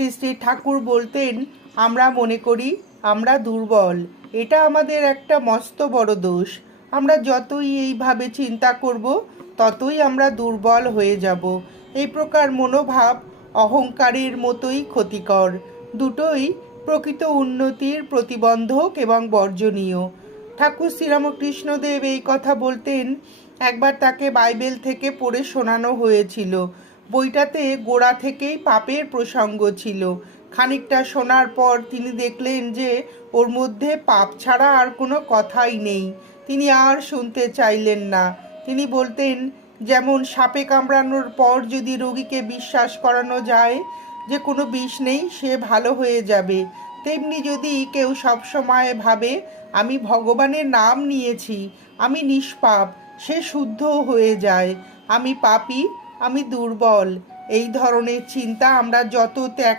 শ্রী শ্রী ঠাকুর বলতেন, আমরা মনে করি আমরা দুর্বল। এটা আমাদের একটা মস্ত বড় দোষ। আমরা যতই এইভাবে চিন্তা করব, ততই আমরা দুর্বল হয়ে যাব। এই প্রকার মনোভাব অহংকারের মতোই ক্ষতিকর। দুটোই প্রকৃত উন্নতির প্রতিবন্ধক এবং বর্জনীয়। ঠাকুর শ্রীরামকৃষ্ণদেব এই কথা বলতেন। একবার তাকে বাইবেল থেকে পড়ে শোনানো হয়েছিল। বইটাতে গোড়া থেকেই পাপের প্রসঙ্গ ছিল। খানিকটা শোনার পর তিনি দেখলেন যে ওর মধ্যে পাপ ছাড়া আর কোনো কথাই নেই। তিনি আর শুনতে চাইলেন না। তিনি বলতেন, যেমন সাপে কামড়ানোর পর যদি রোগীকে বিশ্বাস করানো যায় যে কোনো বিষ নেই, সে ভালো হয়ে যাবে, তেমনি যদি কেউ সবসময় ভাবে আমি ভগবানের নাম নিয়েছি, আমি নিষ্পাপ, সে শুদ্ধ হয়ে যায়। আমি পাপী, আমি দুর্বল, এই ধরনের চিন্তা আমরা যত ত্যাগ